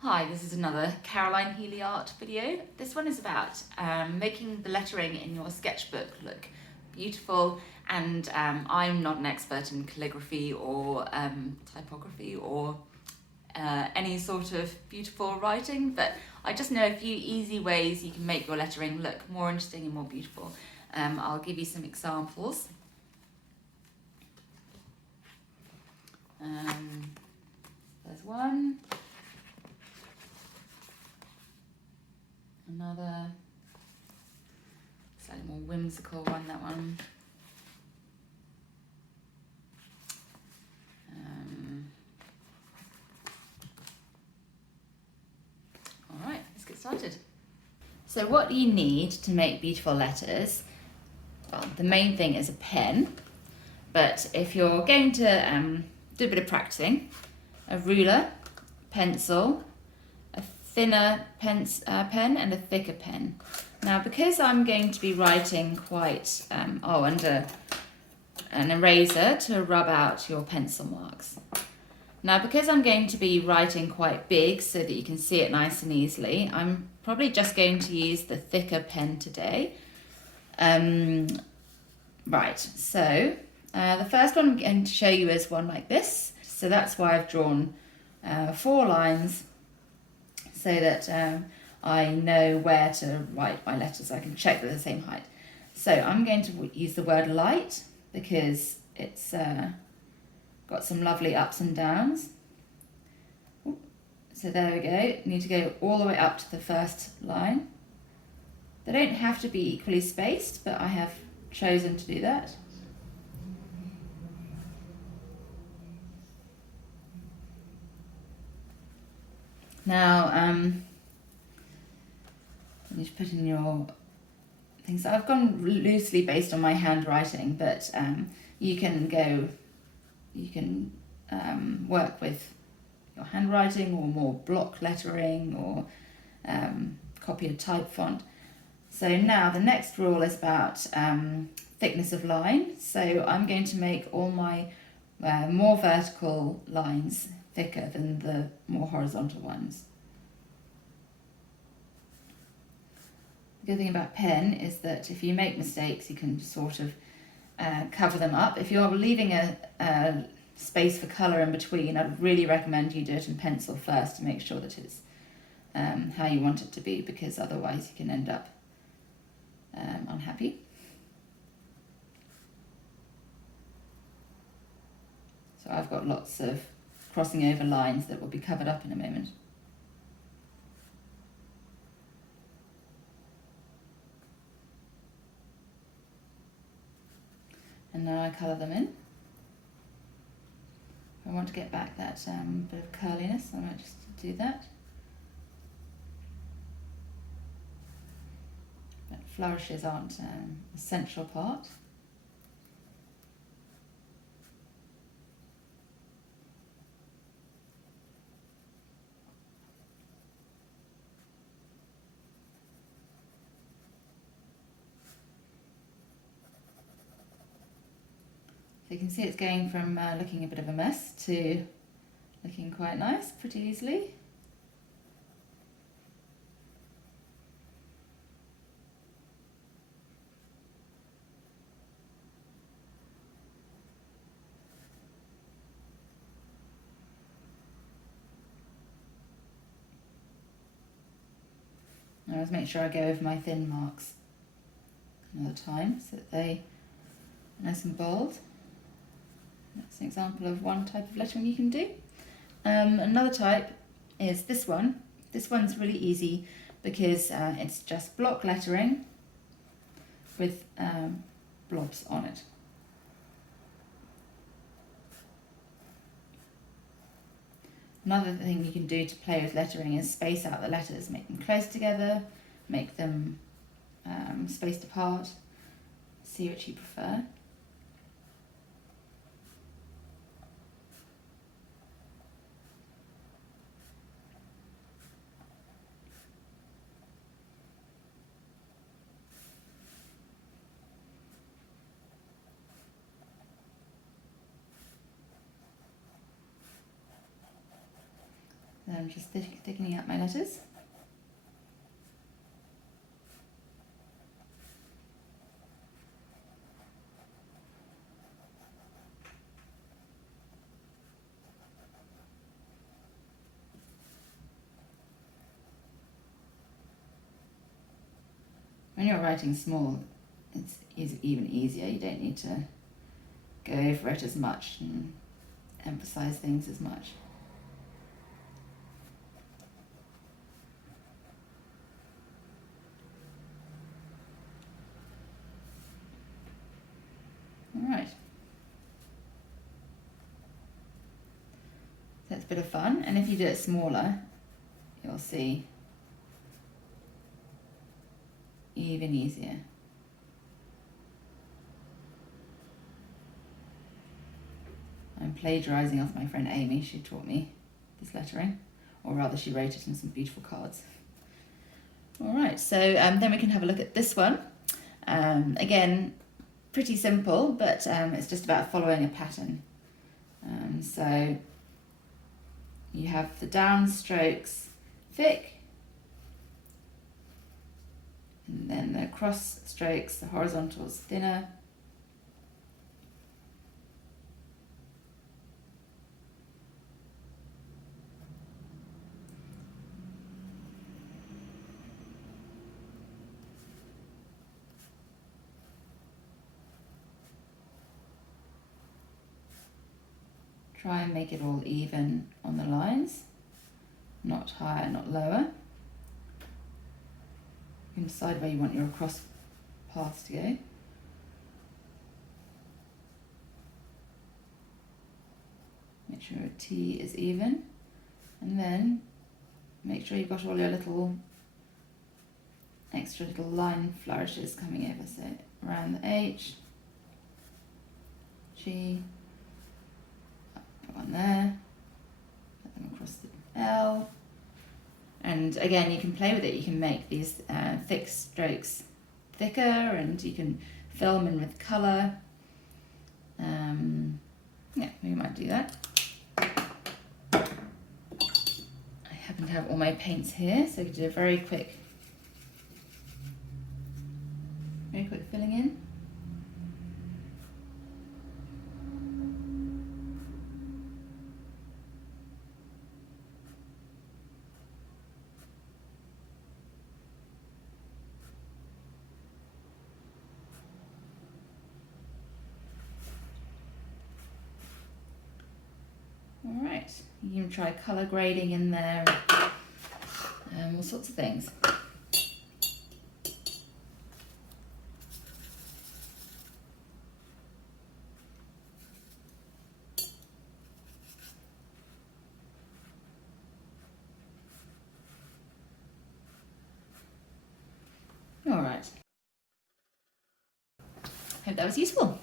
Hi, this is another Caroline Healy art video. This one is about making the lettering in your sketchbook look beautiful, and I'm not an expert in calligraphy or typography or any sort of beautiful writing, but I just know a few easy ways you can make your lettering look more interesting and more beautiful. I'll give you some examples. There's one. Another slightly more whimsical one, that one. All right, let's get started. So what you need to make beautiful letters, well, the main thing is a pen, but if you're going to do a bit of practicing, a ruler, pencil, a thinner pen and a thicker pen. Now, because I'm going to be writing quite, and an eraser to rub out your pencil marks. Now, because I'm going to be writing quite big so that you can see it nice and easily, I'm probably just going to use the thicker pen today. Right, so the first one I'm going to show you is one like this. So that's why I've drawn 4 lines so that I know where to write my letters. I can check they're the same height. So I'm going to use the word light because it's got some lovely ups and downs. So there we go. You need to go all the way up to the first line. They don't have to be equally spaced, but I have chosen to do that. Now, you need to put in your things. I've gone loosely based on my handwriting, but you can work with your handwriting or more block lettering or copy a type font. So now the next rule is about thickness of line. So I'm going to make all my more vertical lines thicker than the more horizontal ones. The good thing about pen is that if you make mistakes, you can sort of cover them up. If you're leaving a space for colour in between, I'd really recommend you do it in pencil first to make sure that it's how you want it to be, because otherwise you can end up unhappy. So I've got lots of crossing over lines that will be covered up in a moment. And now I colour them in. I want to get back that bit of curliness, I might just do that. But flourishes aren't an essential part. So you can see it's going from looking a bit of a mess to looking quite nice, pretty easily. I always make sure I go over my thin marks another time so that they are nice and bold. That's an example of one type of lettering you can do. Another type is this one. This one's really easy because it's just block lettering with blobs on it. Another thing you can do to play with lettering is space out the letters, make them close together, make them spaced apart, see which you prefer. There I'm just thickening up my letters. When you're writing small, it's even easier. You don't need to go over it as much and emphasize things as much. All right. So it's a bit of fun, and if you do it smaller, you'll see even easier. I'm plagiarising off my friend Amy. She taught me this lettering, or rather she wrote it in some beautiful cards. All right, so then we can have a look at this one. Again, pretty simple, but it's just about following a pattern. So you have the down strokes thick, and then the cross strokes, the horizontals thinner. Try and make it all even on the lines, not higher, not lower. You can decide where you want your cross paths to go. Make sure your T is even, and then make sure you've got all your little extra little line flourishes coming over. So around the H, G, put one there, put them across the L. And again, you can play with it. You can make these thick strokes thicker, and you can fill them in with colour. Yeah, we might do that. I happen to have all my paints here, so I could do a very quick filling in. All right, you can try colour grading in there, all sorts of things. All right. Hope that was useful.